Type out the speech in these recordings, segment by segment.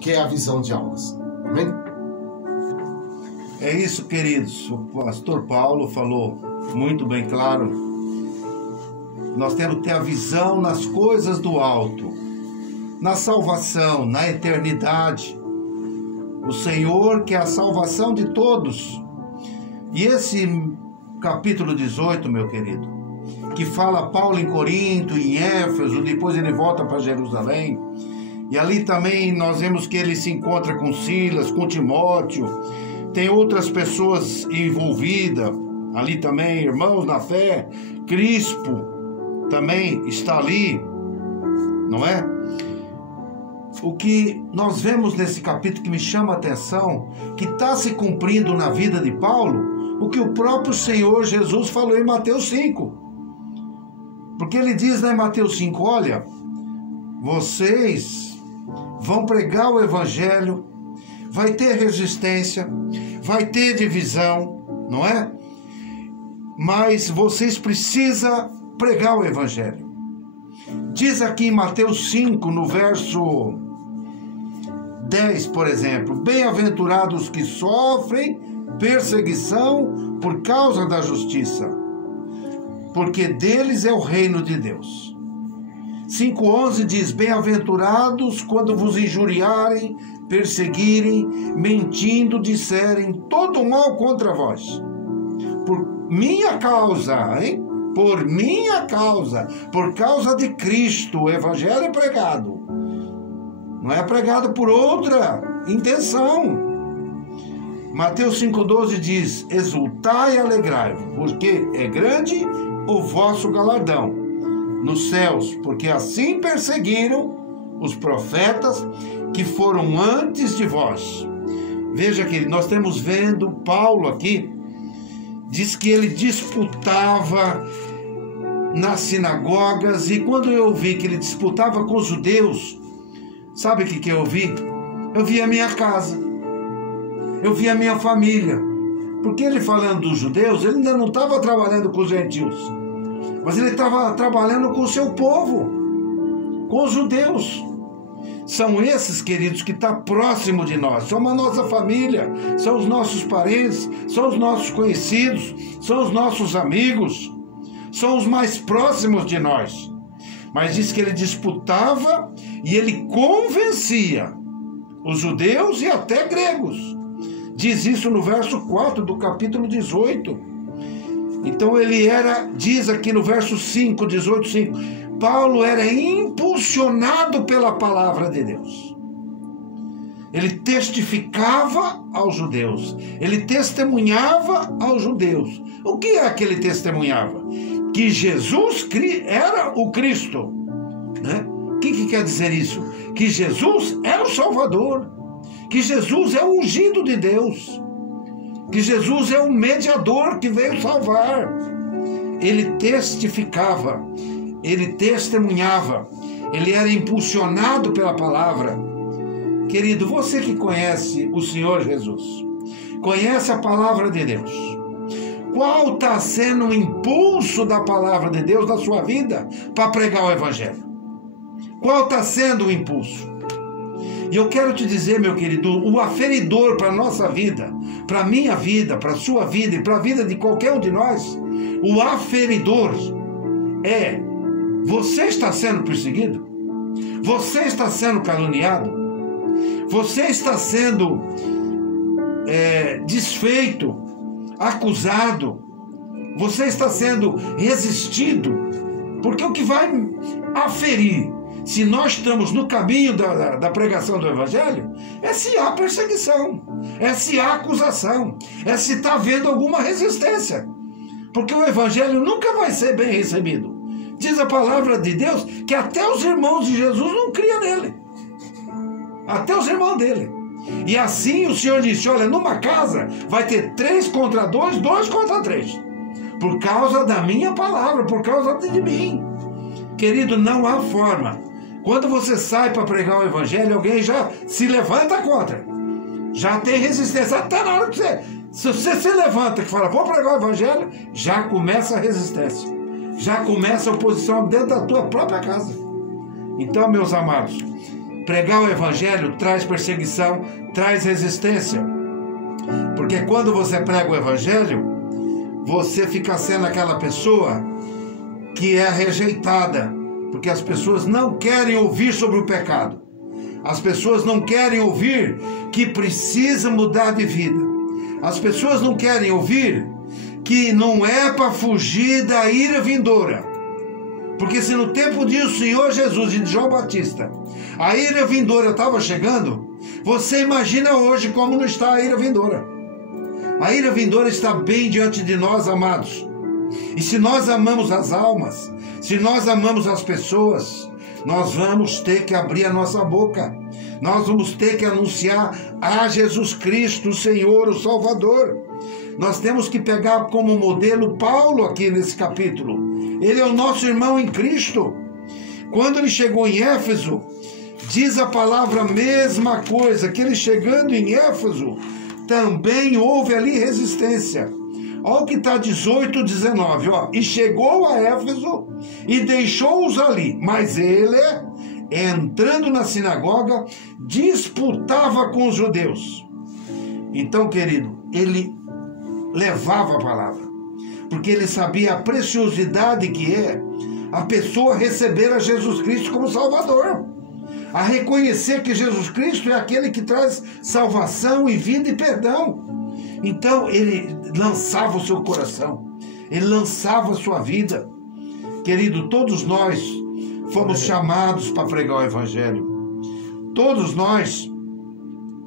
que é a visão de almas. Amém? É isso, queridos. O pastor Paulo falou muito bem claro. Nós temos que ter a visão nas coisas do alto, na salvação, na eternidade. O Senhor que é a salvação de todos. E esse capítulo 18, meu querido, que fala Paulo em Corinto, em Éfeso, depois ele volta para Jerusalém. E ali também nós vemos que ele se encontra com Silas, com Timóteo. Tem outras pessoas envolvidas ali também, irmãos na fé. Crispo também está ali, não é? O que nós vemos nesse capítulo que me chama a atenção, que está se cumprindo na vida de Paulo, o que o próprio Senhor Jesus falou em Mateus 5. Porque ele diz em Mateus 5, olha, vocês vão pregar o evangelho, vai ter resistência, vai ter divisão, não é? Mas vocês precisam pregar o evangelho. Diz aqui em Mateus 5, no verso 10, por exemplo, bem-aventurados que sofrem perseguição por causa da justiça, porque deles é o reino de Deus. 5,11 diz, bem-aventurados quando vos injuriarem, perseguirem, mentindo, disserem todo mal contra vós. Por minha causa, hein? Por minha causa, por causa de Cristo, o evangelho é pregado. Não é pregado por outra intenção. Mateus 5,12 diz, exultai e alegrai-vos, porque é grande o vosso galardão nos céus, porque assim perseguiram os profetas que foram antes de vós. Veja que nós estamos vendo Paulo aqui, diz que ele disputava nas sinagogas, e quando eu vi que ele disputava com os judeus, sabe o que eu vi? Eu vi a minha casa, eu vi a minha família, porque ele falando dos judeus, ele ainda não estava trabalhando com os gentios, mas ele estava trabalhando com o seu povo, com os judeus. São esses, queridos, que estão próximo de nós, são a nossa família, são os nossos parentes, são os nossos conhecidos, são os nossos amigos, são os mais próximos de nós. Mas diz que ele disputava e ele convencia os judeus e até gregos. Diz isso no verso 4 do capítulo 18. Então ele era, diz aqui no verso 5, 18, 5, Paulo era impulsionado pela palavra de Deus. Ele testificava aos judeus, ele testemunhava aos judeus. O que é que ele testemunhava? Que Jesus era o Cristo, né? O que quer dizer isso? Que Jesus é o Salvador, que Jesus é o ungido de Deus, que Jesus é o mediador que veio salvar. Ele testificava, ele testemunhava, ele era impulsionado pela palavra. Querido, você que conhece o Senhor Jesus, conhece a palavra de Deus, qual está sendo o impulso da palavra de Deus na sua vida para pregar o evangelho? Qual está sendo o impulso? E eu quero te dizer, meu querido, o aferidor para a nossa vida, para a minha vida, para a sua vida e para a vida de qualquer um de nós, o aferidor é: você está sendo perseguido? Você está sendo caluniado? Você está sendo desfeito, acusado? Você está sendo resistido? Porque o que vai aferir se nós estamos no caminho da pregação do evangelho é se há perseguição, é se há acusação, é se está havendo alguma resistência. Porque o evangelho nunca vai ser bem recebido. Diz a palavra de Deus que até os irmãos de Jesus não criam nele. Até os irmãos dele. E assim o Senhor disse, olha, numa casa vai ter 3 contra 2, 2 contra 3. Por causa da minha palavra, por causa de mim. Querido, não há forma. Quando você sai para pregar o evangelho, alguém já se levanta contra. Já tem resistência. Até na hora que se você se levanta e fala, vou pregar o evangelho, já começa a resistência. Já começa a oposição dentro da tua própria casa. Então, meus amados, Pregar o evangelho traz perseguição, traz resistência. Porque quando você prega o evangelho, você fica sendo aquela pessoa que é rejeitada. Porque as pessoas não querem ouvir sobre o pecado. As pessoas não querem ouvir que precisa mudar de vida. As pessoas não querem ouvir que não é para fugir da ira vindoura. Porque se no tempo do Senhor Jesus e de João Batista a ira vindoura estava chegando, você imagina hoje como não está a ira vindoura. A ira vindoura está bem diante de nós, amados. E se nós amamos as almas, se nós amamos as pessoas, nós vamos ter que abrir a nossa boca. Nós vamos ter que anunciar a Jesus Cristo, o Senhor, o Salvador. Nós temos que pegar como modelo Paulo aqui nesse capítulo. Ele é o nosso irmão em Cristo. Quando ele chegou em Éfeso, diz a palavra a mesma coisa, que ele chegando em Éfeso, também houve ali resistência. Olha o que está 18, 19, ó. E chegou a Éfeso e deixou-os ali, mas ele, entrando na sinagoga, disputava com os judeus. Então, querido, ele levava a palavra, porque ele sabia a preciosidade que é a pessoa receber a Jesus Cristo como Salvador, a reconhecer que Jesus Cristo é aquele que traz salvação e vida e perdão. Então ele lançava o seu coração, ele lançava a sua vida. Querido, todos nós fomos chamados para pregar o evangelho, todos nós,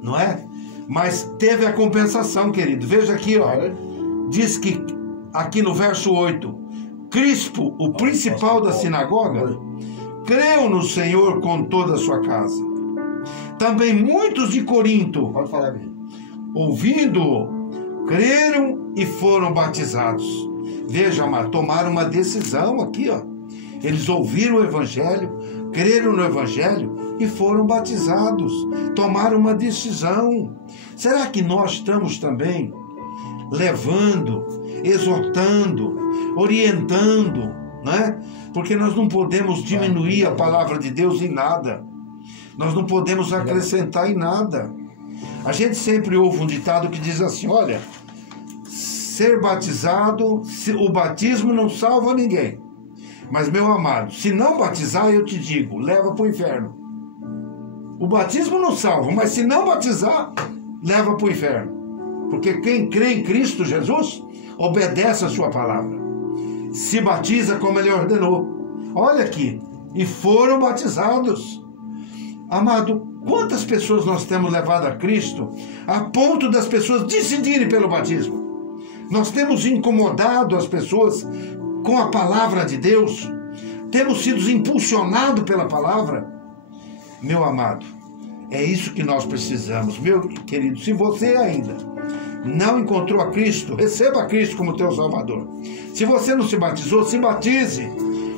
não é? Mas teve a compensação, querido. Veja aqui, ó. Diz que aqui no verso 8, Crispo, o principal da sinagoga, creu no Senhor com toda a sua casa. Também muitos de Corinto, ouvindo-o, creram e foram batizados. Veja, mas tomaram uma decisão aqui, ó. Eles ouviram o evangelho, creram no evangelho e foram batizados. Tomaram uma decisão. Será que nós estamos também levando, exortando, orientando, né? Porque nós não podemos diminuir a palavra de Deus em nada. Nós não podemos acrescentar em nada. A gente sempre ouve um ditado que diz assim, olha, ser batizado, o batismo não salva ninguém. Mas, meu amado, se não batizar, eu te digo, leva para o inferno. O batismo não salva, mas se não batizar, leva para o inferno. Porque quem crê em Cristo Jesus, obedece a sua palavra. Se batiza como ele ordenou. Olha aqui, e foram batizados. Amado, quantas pessoas nós temos levado a Cristo a ponto das pessoas decidirem pelo batismo? Nós temos incomodado as pessoas com a palavra de Deus, temos sido impulsionados pela palavra. Meu amado, é isso que nós precisamos. Meu querido, se você ainda não encontrou a Cristo, receba a Cristo como teu Salvador. Se você não se batizou, se batize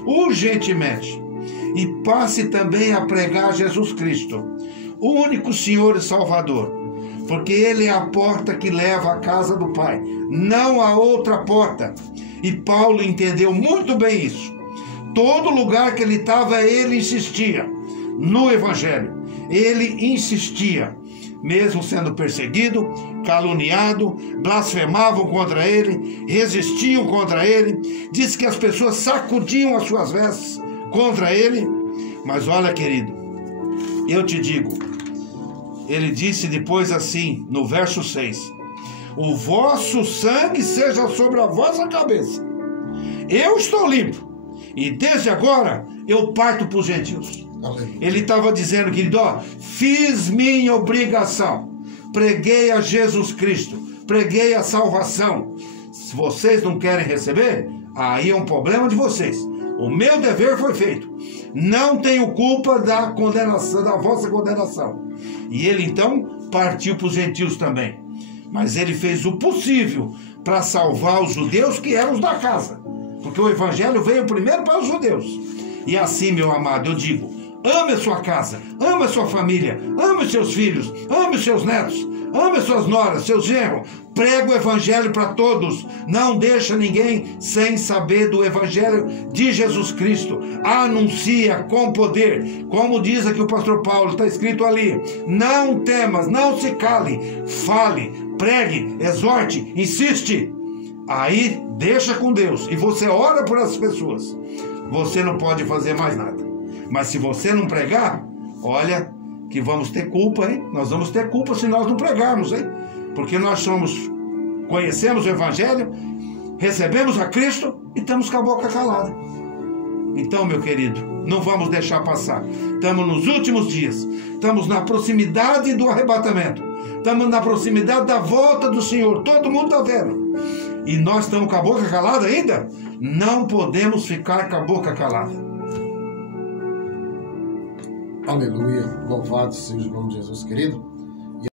urgentemente e passe também a pregar Jesus Cristo, o único Senhor e Salvador, porque Ele é a porta que leva à casa do Pai, não há outra porta. E Paulo entendeu muito bem isso. Todo lugar que ele estava, ele insistia no Evangelho. Ele insistia, mesmo sendo perseguido, caluniado, blasfemavam contra ele, resistiam contra ele. Diz que as pessoas sacudiam as suas vestes contra ele. Mas olha, querido, eu te digo, ele disse depois assim, no verso 6, o vosso sangue seja sobre a vossa cabeça. Eu estou limpo. E desde agora eu parto para os gentios. Amém. Ele estava dizendo, querido, ó, fiz minha obrigação. Preguei a Jesus Cristo. Preguei a salvação. Se vocês não querem receber, aí é um problema de vocês. O meu dever foi feito. Não tenho culpa da condenação, da vossa condenação. E ele então partiu para os gentios também. Mas ele fez o possível para salvar os judeus que eram os da casa. Porque o evangelho veio primeiro para os judeus. E assim, meu amado, eu digo, ame a sua casa, ame a sua família, ame os seus filhos, ame os seus netos, ame suas noras, seus genros, prega o evangelho para todos, não deixa ninguém sem saber do evangelho de Jesus Cristo, anuncia com poder, como diz aqui o pastor Paulo, está escrito ali, não temas, não se cale, fale, pregue, exorte, insiste, aí deixa com Deus, e você ora por essas pessoas, você não pode fazer mais nada, mas se você não pregar, olha, que vamos ter culpa, hein? Nós vamos ter culpa se nós não pregarmos, hein? Porque nós conhecemos o evangelho, recebemos a Cristo e estamos com a boca calada. Então, meu querido, não vamos deixar passar. Estamos nos últimos dias, estamos na proximidade do arrebatamento, estamos na proximidade da volta do Senhor, todo mundo está vendo. E nós estamos com a boca calada ainda? Não podemos ficar com a boca calada. Aleluia, louvado seja o nome de Jesus, querido.